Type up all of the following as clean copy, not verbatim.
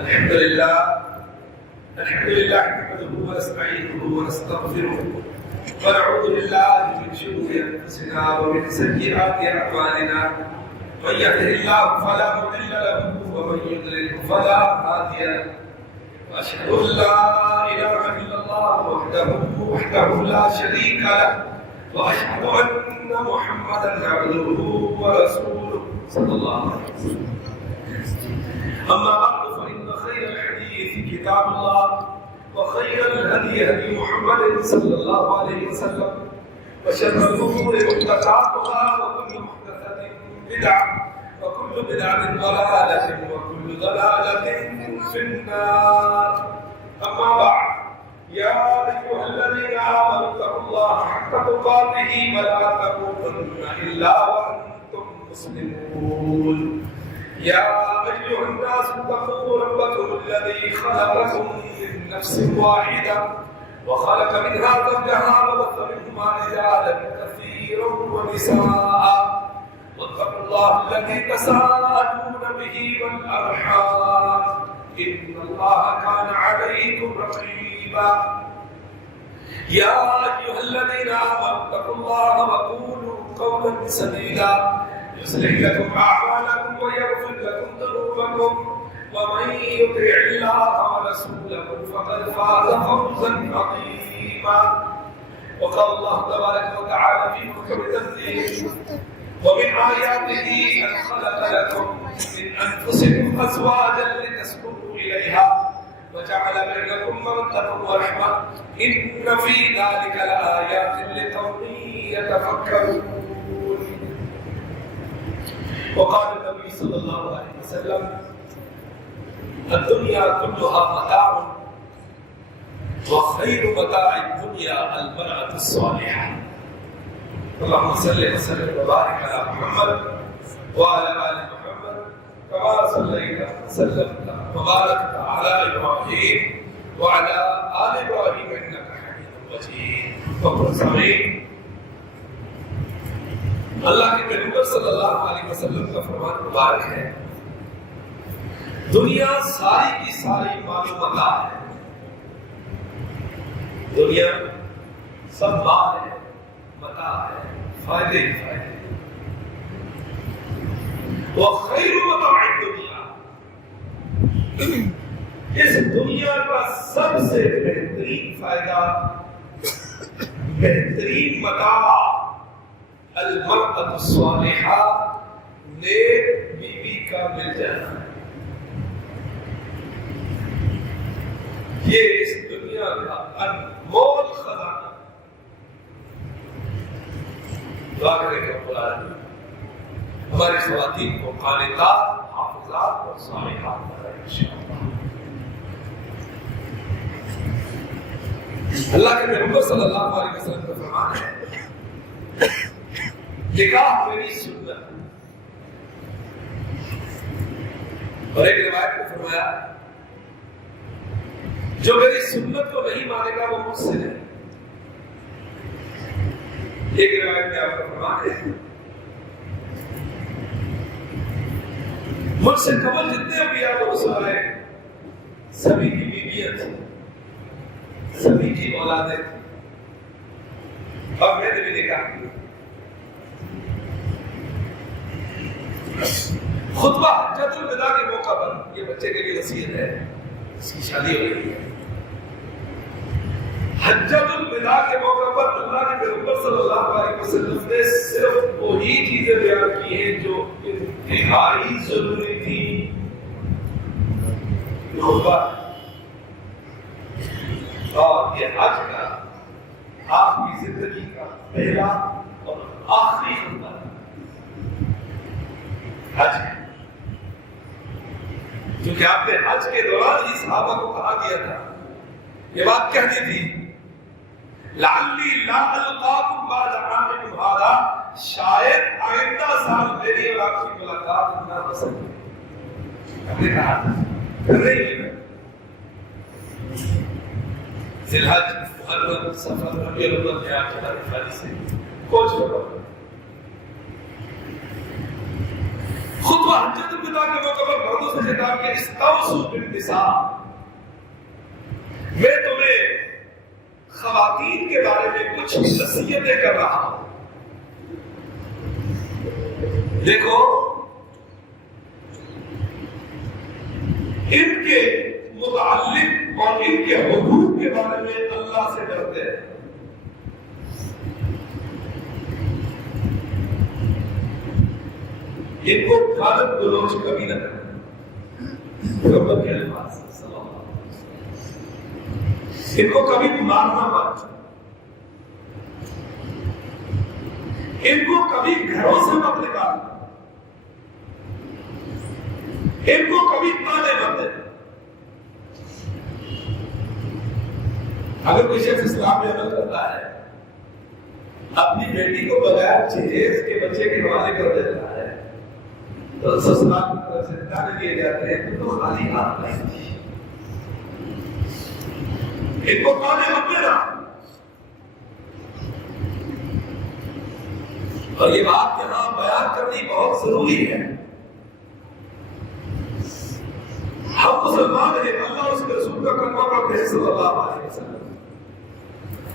الحمد لله نحمده ونستعينه ونستغفره ونعوذ بالله من شرور انفسنا ومن سيئات اعمالنا من يهده الله فلا مضل له ومن يضلل فلا هادي له واشهد ان لا اله الا الله وحده لا شريك له واشهد ان محمدا عبده ورسوله صلى الله عليه وسلم. اما بعد فان خير الحديث كتاب الله وخير الهدي هدي محمد صلى الله عليه وسلم وشر الامور محدثاتها وكل محدثه بدعه وكل بدعه ضلاله وكل ضلاله في النار. اما بعد يا ايها الذين امنوا اتقوا الله حق تقاته ولا تموتن الا وانتم مسلمون. يا أيها الناس اتقوا ربكم الذي خلقكم من نفس واحدة وخلق منها زوجها وبث منهما رجالا كثيرا ونساء واتقوا الله الذي تساءلون به والأرحام إن الله كان عليكم رقيبا. يا أيها الذين آمنوا اتقوا الله وقولوا قولا سديدا يصلح لكم أعمالكم ويغفر لكم ذنوبكم ومن يطع الله ورسوله فقد فاز فوزا عظيما. وقال الله تبارك وتعالى في محكم تنزيله ومن آياته أن خلق لكم من أنفسكم أزواجا لتسكنوا إليها وجعل بينكم مودة ورحمة إن في ذلك لآيات لقوم يتفكرون. وقال النبي صلى الله عليه وسلم الدنيا كلها متاع وخير متاع الدنيا المرأة الصالحة. اللهم صل وسلم وبارك على محمد وعلى آل محمد كما صليت وسلمت وباركت على إبراهيم وعلى آل إبراهيم إنك حميد مجيد. وقل سمعين. اللہ کے پیغمبر صلی اللہ علیہ وسلم کا فرمان مبارک ہے دنیا ساری کی ساری مال و متاع ہے. دنیا سب مال ہے، متاع ہے، فائدے ہی فائدے. وخیر متاع الدنیا، اس دنیا کا سب سے بہترین فائدہ، بہترین متاع المرأة الصالحہ، نیک بیوی کا مل جانا. یہ اس دنیا کا انمول خزانہ. دعا کریں کہ رب العالمین ہماری خواتین کو قانتات، حافظات اور صالحات بنائے انشاءاللہ. اللہ کے پیغمبر صلی اللہ علیہ وسلم کا فرمان ہے نکاح میری سنت. اور ایک روایت میں فرمایا جو میری سنت کو نہیں مانے گا وہ مجھ سے نہیں. ایک روایت میں آپ کا فرمان ہے مجھ سے قبل جتنے انبیاء و رسول آئے سبھی کی بیویاں تھیں، سبھی کی اولادیں تھیں، اور میں نے بھی نکاح کیا. خطبہ حجۃ الوداع کے موقع پر، یہ بچے کے لیے وصیت ہے، اس کی شادی ہو رہی ہے. حجۃ الوداع کے موقع پر اللہ کے پیغمبر صلی اللہ علیہ وسلم نے صرف وہی چیزیں بیان کی ہیں جو انتہائی ضروری تھی. خطبہ اور یہ حج کا آپ کی زندگی کا پہلا اور آخری خطبہ حج ہے، کیونکہ آپ نے حج کے دوران ہی صحابہ کو کہا دیا تھا، یہ بات کہنی تھی لعلی لا القاکم بعد عامکم ھذا، شاید آئندہ سال میری اور آپ کی ملاقات نہ ہو سکے. ہم نے کہا تھا کر رہی ہے ذی الحج، محرم، صفر، ربیع الاول میں آپ کے خالی سے کچھ ہوگا. خطبہ حجۃ الوداع اللہ کے مقبل مردوں سے خطاب کیا استوصوا بالنساء، میں تمہیں خواتین کے بارے میں کچھ نصیحتیں کر رہا ہوں. دیکھو ان کے متعلق اور ان کے حقوق کے بارے میں اللہ سے ڈرتے ہیں. ان کو غلط گلوچ کبھی نہ کرنا. محمد کے الفاظ ان کو کبھی مارنا مت، ان کو کبھی گھروں سے مت نکالنا، ان کو کبھی تانے مت دینا. اگر کوئی شخص اسلام میں عمل کرتا ہے، اپنی بیٹی کو بغیر جہیز کے بچے کے حوالے کر دیتا ہے، تو سسرال کی طرف سے تانے دیے جاتے ہیں تو خالی ہاتھ نہیں. ان کو تانے مت دینا. اور یہ بات یہاں بیان کرنی بہت ضروری ہے. ہم مسلمان ہیں، اللہ اور اس کے رسول کا کلمہ پڑھتے ہیں صلی اللہ علیہ وسلم.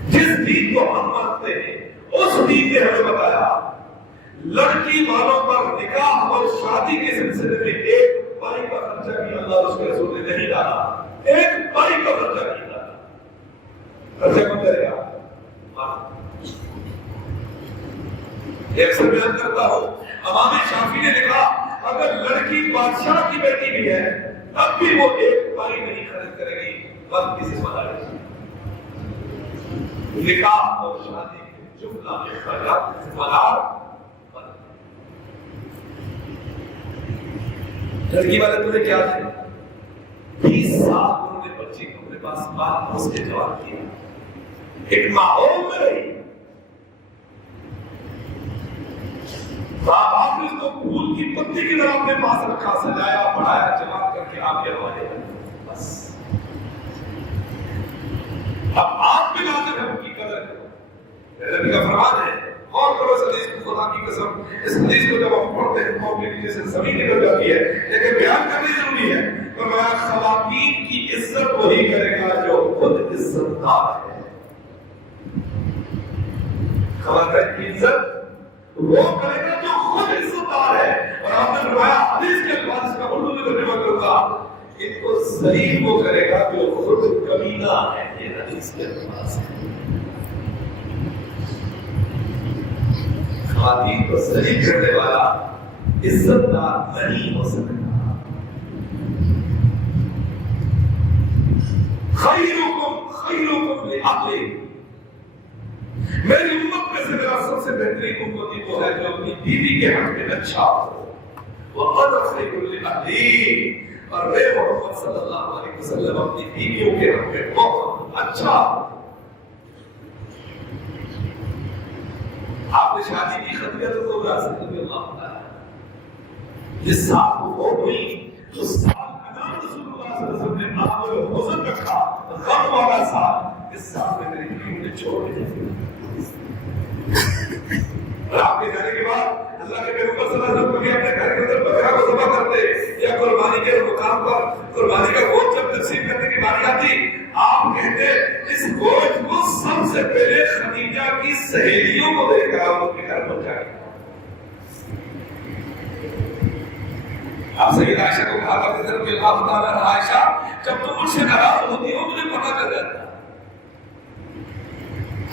جس دین کو ہم مانتے ہیں اس دین نے ہمیں بتایا لڑکی والوں پر نکاح اور شادی کے سلسلے میں ایک پائی کا خرچہ بھی اللہ اور اس کے رسول نے نہیں ڈالا. ایک پائی کا خرچہ نہیں ڈالا. خرچہ کون کرے گا؟ یہ اکثر بیان کرتا ہوں، امام شافعی نے لکھا اگر لڑکی بادشاہ کی بیٹی بھی ہے تب بھی وہ ایک پائی نہیں خرچ کرے گی، بس کسی مدارس نکاح اور شادی کے جملہ اخراجات مدار. لڑکی والے تمہیں کیا تھے؟ 20 سال انہوں نے بچی کو اپنے پاس بات اس کے جواب کیا، ایک ماحول میں رہی. باپ آپ نے اس کو پھول کی پتی کی طرح اپنے پاس رکھا، سجایا، پڑھایا، جواب کر کے آپ کے حوالے بس. اب آپ بھی لازم ہے ان کی قدر کرو. نبی کا فرمان ہے اور کرو اس حدیث کو، خدا کی قسم اس حدیث کو جب ہم پڑھتے ہیں تو میری جیسے زمین نکل جاتی ہے، لیکن بیان کرنی ضروری ہے. فرمایا خواتین کی عزت وہی کرے گا جو خود عزت دار ہے. خواتین کی عزت وہ کرے گا جو خود عزت دار ہے. اور آپ نے فرمایا حدیث کے الفاظ کا اردو میں ترجمہ کروں گا، ان کو ذلیل وہ کرے گا جو خود کمینہ ہے. یہ حدیث کے الفاظ ہے. خواتین کو ذلیل کرنے والا عزت دار نہیں ہو سکتا. خیرکم خیرکم لأہلہ، میری امت میں سے میرا سب سے بہترین امتی وہ ہے جو اپنی بیوی کے حق میں اچھا ہو. وَأَنَا خَيْرٌ لِأَهْلِي، اور میں محمد صلی اللہ علیہ وسلم اپنی بیویوں کے حق میں بہت اچھا. آپ نے شادی کی خدیجہ رضی اللہ عنہا، جس سال وہ ہوئی اس سال کا نام رسول اللہ صلی اللہ علیہ وسلم نے آپ کو حزن رکھا، غم والا سال. اس سال میں میری بیوی نے چھوڑ دیا. اور آپ کے جانے کے بعد اللہ کے پیغمبر صلی اللہ علیہ وسلم کبھی اپنے گھر کے اندر بکرا کو ذبح کرتے یا قربانی کے مقام پر قربانی کا گوشت جب تقسیم کرنے کی باری آتی، آپ کہتے اس گوشت کو سب سے پہلے خدیجہ کی سہیلیوں کو دے گا اور ان کے گھر پہنچائے گا. آپ سیدہ عائشہ کو کہا کرتے تھے رضی اللہ تعالیٰ عنہا، عائشہ جب تم مجھ سے ناراض ہوتی ہو مجھے پتہ چل جاتا.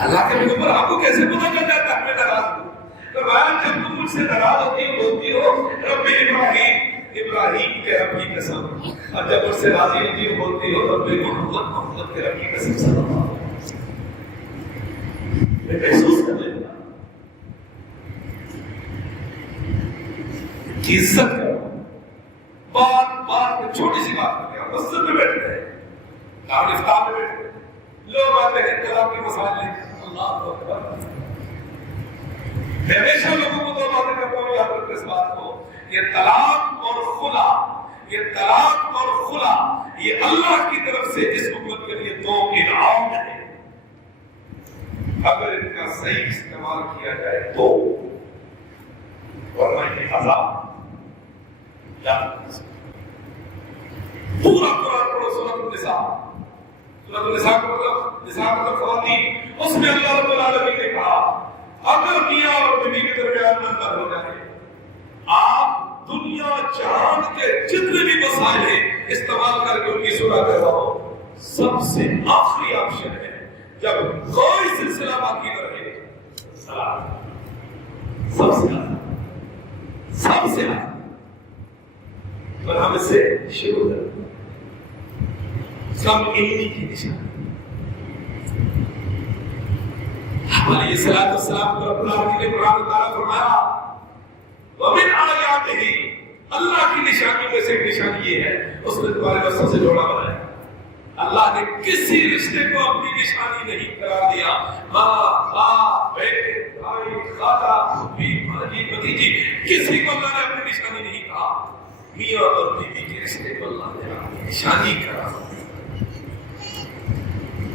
اللہ کے پیغمبر آپ کو کیسے پتہ چل جاتا ہے میں ناراض ہوں؟ فرمایا جب تم مجھ سے ناراض ہوتی ہو بولتی ہو رب ابراہیم کے رب کی قسم، اور جب مجھ سے راضی ہوتی ہو بولتی ہو رب محمد کے رب کی قسم صلی اللہ علیہ وسلم. میں محسوس کر لیتا کہ عزت کرو. بات میں چھوٹی سی بات کرتے ہیں، مسجد میں بیٹھتے ہیں، دار افطار میں بیٹھتے ہیں، لوگ آتے ہیں کلام کے مسائل لے کر. اللہ اکبر. میں ہمیشہ لوگوں کو دو باتیں کرتا ہوں، یاد رکھتے اس بات کو. یہ طلاق اور خلا، یہ طلاق اور خلا یہ اللہ کی طرف سے اس امت کے لیے دو انعام ہیں. اگر ان کا صحیح استعمال کیا جائے تو ورنہ یہ عذاب. پورا قرآن پڑھو سورۃ النساء. سورۃ النساء کا مطلب نساء مطلب خواتین. اس میں اللہ رب العالمین نے کہا اگر میاں اور بیوی کے درمیان اندر ہو جائے, آپ دنیا جہان کے جتنے بھی مسائل ہیں استعمال کر کے ان کی صلح کرواؤ. سب سے آخری آپشن ہے جب کوئی سلسلہ باقی نہ رہے, سب سے اور ہم اس سے شروع کریں. سب علمی کی نشانی. علیہ الصلوۃ والسلام کو رب العالمین نے قرآن تعالیٰ فرمایا وَمِنْ آیَاتِهِ, اللہ کی نشانی میں سے ایک نشانی یہ ہے اس نے تمہارے بچوں سے جوڑا بنایا. اللہ نے کسی رشتے کو اپنی نشانی نہیں قرار دیا. ماں باپ بیٹے بھائی خالہ پھوپھی بھانجی بھتیجی کسی کو اللہ نے اپنی نشانی نہیں کہا. میاں اور بیوی کے رشتے کو اللہ نے اپنی نشانی قرار دیا.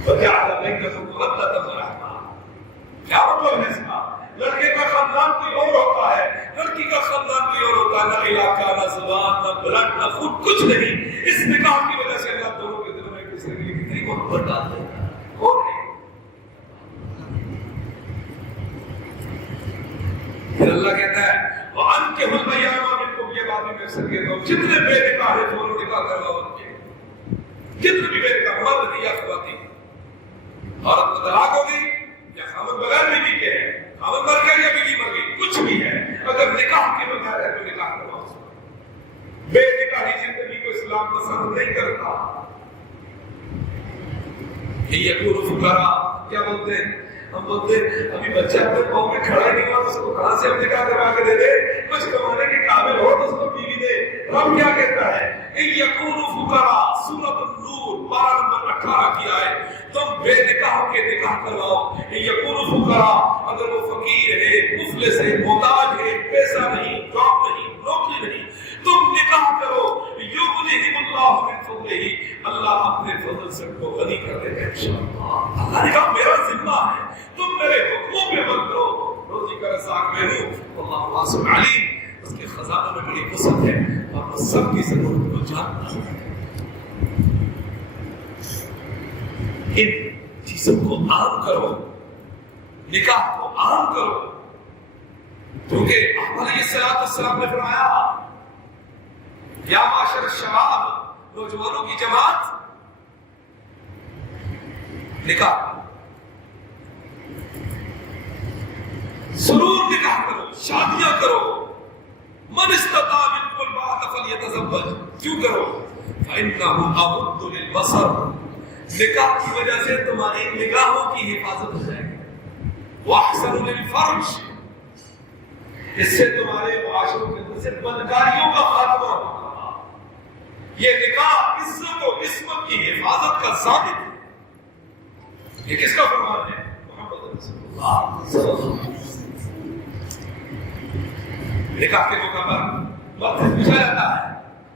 وَجَعَلَ بَيْنَكُمْ مَوَدَّةً وَرَحْمَةً. کیا مطلب ہے اس کا؟ لڑکے کا خاندان کوئی اور ہوتا ہے, لڑکی کا خاندان کوئی اور ہوتا ہے. نہ علاقہ, نہ زبان, نہ بلڈ, نہ خون, کچھ نہیں. اس نکاح کی وجہ سے اللہ دونوں کے دلوں میں ایک دوسرے کے لیے کتنی محبت ڈال دیتا ہے. کون ہے؟ پھر اللہ کہتا ہے وَأَنكِحُوا الْأَيَامَ مِنكُمْ. یہ بات میں اکثر کہتا ہوں, جتنے بے نکاح ہیں دونوں نکاح کرواؤ ان کے. جتنے بھی بے نکاح مرد نہیں یا خواتین, عورت کو طلاق ہو گئی یا خامد بغیر بیوی کے ہے, خامد مر گیا یا بیوی مر گئی, کچھ بھی ہے, اگر نکاح کے بغیر ہے تو نکاح کرواؤ. بے نکاحی زندگی کو اسلام پسند نہیں کرتا. یقول فقراء, کیا بولتے ہیں ہم؟ بولتے ہیں ابھی بچہ اپنے پاؤں میں کھڑا ہی نہیں ہوا, اس کو کہاں سے ہم نکاح کروا کے دے دے؟ کچھ کمانے کے قابل ہو تو اس کو بیوی دے. رب کیا کہتا ہے یقول فقراء, سورۃ النور 12 نمبر 18 کی آیت. تم بے نکاح کے نکاح کرواؤ. یقول فقراء, اگر وہ فقیر ہے, مفلس ہے, محتاج ہے, پیسہ نہیں, جاب نہیں, نوکری نہیں, تم نکاح کرو. یغنیہم اللہ من فضلہ, اللہ اپنے فضل سے کو غنی کر دے گا انشاءاللہ. اللہ نے کہا میرا ذمہ ہے, تم میرے حکموں پہ عمل کرو. روزی کا رزاق میں ہوں, اللہ واسع علیم. اس کے خزانوں میں بڑی وسعت ہے اور وہ سب کی ضرورت کو جانتا ہے. ان چیزوں کو عام کرو, نکاح کو عام کرو. کیونکہ علیہ الصلوۃ والسلام نے فرمایا یا معاشر الشباب, نوجوانوں کی جماعت, نکاح ضرور نکاح کرو, شادیاں کرو. من استطاع منکم الباءۃ فلیتزوج. کیوں کرو؟ فإنه أغض للبصر. نکاح کی وجہ سے تمہاری نگاہوں کی حفاظت ہو جائے گی. وأحسن للفرج. اس سے تمہارے معاشروں کے اندر سے بدکاریوں کا خاتمہ ہوگا. یہ نکاح عزت و عصمت کی حفاظت کا ضابط ہے. یہ کس کا فرمان ہے؟ محمد رسول اللہ صلی اللہ علیہ وسلم. نکاح کے موقع پر وقت پوچھا جاتا ہے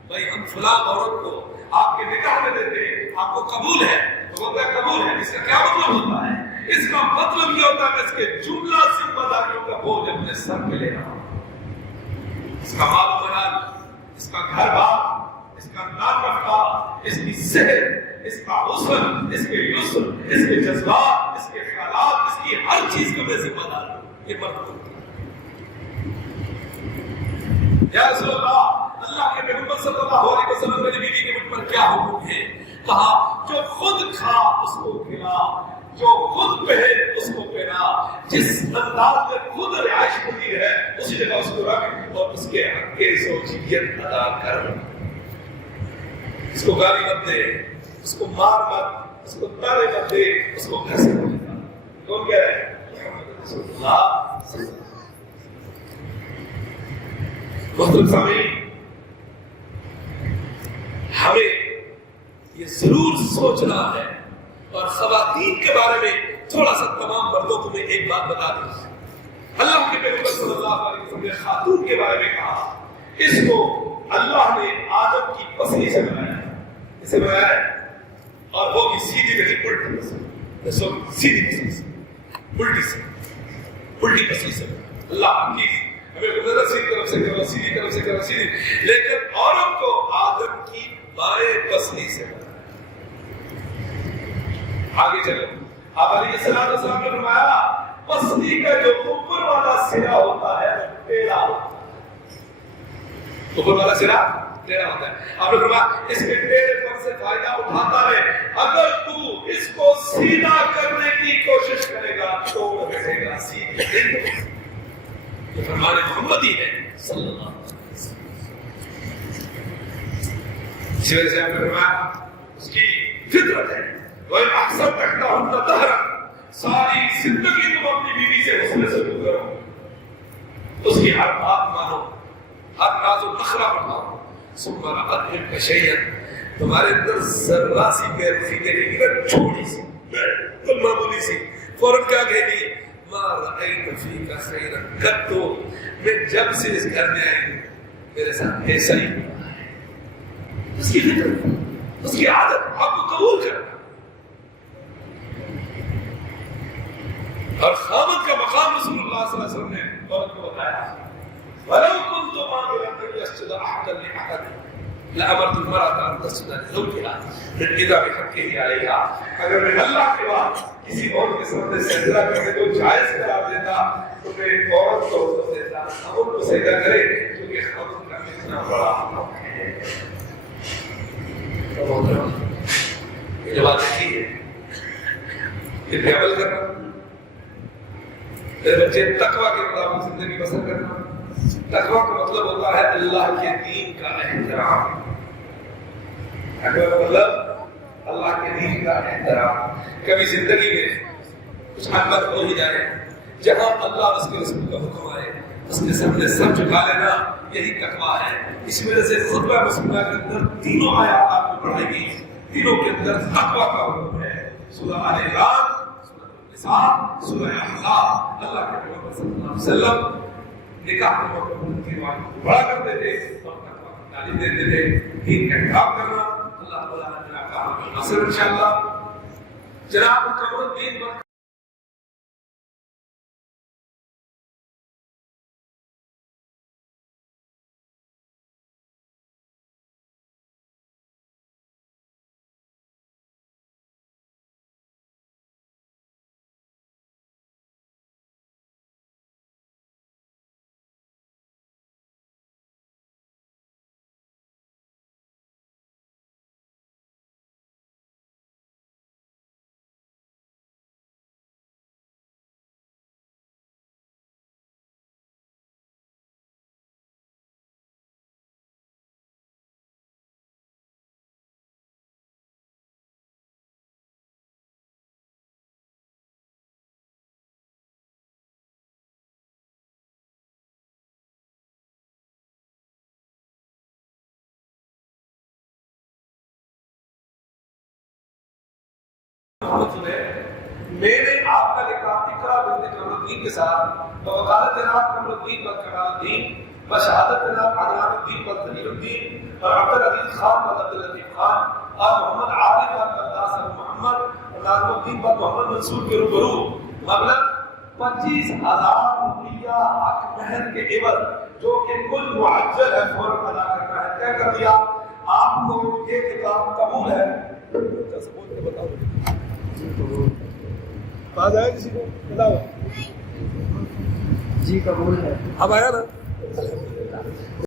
بھائی ہم فلاں عورت کو آپ کے نکاح میں دیتے ہیں, آپ کو قبول ہے؟ تو بولتا ہے قبول ہے. اس کا کیا مطلب ہوتا ہے؟ اس کا مطلب یہ ہوتا ہے کہ اس کے جملہ ذمہ داریوں کا بوجھ اپنے سر پہ لے رہا ہوں. اس کا مال و مال, اس کا گھر بار, اس کا نام رکھا, اس کی صحت, اس کا حسن, اس کے یسر, اس کے جذبات, اس کے خیالات, اس کی ہر چیز کا میں ذمہ دار ہوں. یہ مرد ہوتا ہے. یا رسول اللہ, اللہ کے محمد صلی اللہ علیہ وسلم نے بیوی کے مجھ پر کیا حکم ہے؟ کہا جو خود کھا اس کو کھلا, جو خود پہن اس کو پہنا, جس انداز میں خود رہائش پذیر ہے اسی جگہ اس کو رکھ اور اس کے حق کے زوجیت ادا کر. اس کو گالی مت دے, اس کو مار مت, اس کو تانے مت دے, اس کو گھر سے مت دے. کون کہہ رہے ہیں؟ محمد رسول اللہ صلی اللہ علیہ وسلم. محترم سامعین, ہمیں یہ ضرور سوچنا ہے اور خواتین کے بارے میں تھوڑا سا تمام مردوں کو میں ایک بات بتا دوں. اللہ کے پیغمبر صلی اللہ علیہ وسلم نے خاتون کے بارے میں کہا اس کو اللہ نے آدم کی پسلی سے بنایا, اسے بنایا ہے اور وہ بھی سیدھی نہیں الٹی پسلی سے, سیدھی پسلی سے, الٹی پسلی سے. اللہ حفیظ ہمیں گزرا سیدھی طرف سے کرو، سیدھی طرف سے کرو، سیدھی، لیکن عورت کو آدم کی بائیں پسلی سے بنایا۔ آگے چلو، آپ علیہ السلام نے فرمایا پسلی کا جو اوپر والا سرا ہوتا ہے وہ ٹیڑھا ہوتا ہے، اوپر والا سرا ٹیڑھا ہوتا ہے۔ آپ نے فرمایا اس کے ٹیڑھے پر سے فائدہ اٹھاتا رہے، اگر تو اس کو سیدھا کرنے کی کوشش کرے گا توڑ رہے گا، سیدھے یہ فرمان محمدی ہے صلی اللہ علیہ وسلم۔ اسی وجہ سے آپ نے فرمایا اس کی فطرت ہے وَإِنْ أَحْسَنْتَ إِحْدَاهُنَّ دَهْرًا، ساری زندگی تم اپنی بیوی سے حسن سلوک کرو، اس کی ہر بات مانو، ہر راز و نخرہ بتاؤ، ثم رأت منك شيئا، تمہارے اندر ذرہ سی بے رخی دیکھے گی نا، چھوٹی سی بالکل معمولی سی، فوراً کیا کہے گی ما رأيت فيك خيرا قط، میں جب سے اس گھر میں آئی ہوں میرے ساتھ ایسا ہی ہوا ہے۔ اس کی فطرت، اس کی عادت، آپ کو قبول کرنا۔ اور خامد کا مقام رسول اللہ صلی اللہ علیہ وسلم نے عورت کو بتایا، وَلَوْ كُنْتُ آمِرًا أَنْ يَسْجُدَ أَحَدًا لِأَحَدٍ لَأَمَرْتُ الْمَرْأَةَ أَنْ تَسْجُدَ لِزَوْجِهَا مِنْ إِذَا بِحَقِّهِ عَلَيْهَا، اگر میں اللہ کے بعد کسی اور کے سامنے سجدہ کرنے کو جائز قرار دیتا تو میں عورت کو حکم دیتا خامد کو سجدہ کرے، کیونکہ خامد کا اتنا بڑا حق ہے۔ یہ جو بات کی ہے یہ پہ عمل کرنا، میرے بچے تقوی کے مطابق زندگی بسر کرنا۔ تقوی کا مطلب ہوتا ہے اللہ کے دین کا احترام، تقوی کا مطلب اللہ کے دین کا احترام۔ کبھی زندگی میں کچھ حق ہو ہی جائے، جہاں اللہ اور اس کے رسول کا حکم آئے اس کے سامنے سر جھکا لینا، یہی تقوی ہے۔ اس وجہ سے خطبہ مسلمہ کے اندر تینوں آیات آپ کو پڑھائی گئی، تینوں کے اندر تقوی کا حکم ہے۔ سورہ آل عمران، سورہ احزاب، اللہ کے پیغمبر صلی اللہ علیہ وسلم نکاح کے موقع پر کی بات کو بڑا کرتے تھے اور تقویٰ کی تعلیم دیتے تھے، دین کا احترام کرنا۔ اللہ تعالیٰ نے آپ کا حق ناصر انشاءاللہ۔ جناب قمر الدین میں نے آپ کا لکھا اقرا بنت قمر الدین کے ساتھ، وقالت جناب قمر الدین بن کمال الدین، بشہادت جناب عدنان الدین بن ظہیر الدین، اور عبد العزیز خان بن عبد اللطیف خان، اور محمد عارف بن عباس بن محمد، اور ناظم الدین بن محمد منصور کے روبرو مبلغ 25,000 روپیہ حق مہر کے عوض، جو کہ کل معجل ہے، فوراً ادا کرنا ہے۔ طے کر دیا آپ کو یہ کتاب قبول ہے۔ سپورٹ کے بتاؤ آج آیا کسی کو بتاؤ؟ جی قبول ہے۔ اب آیا نا؟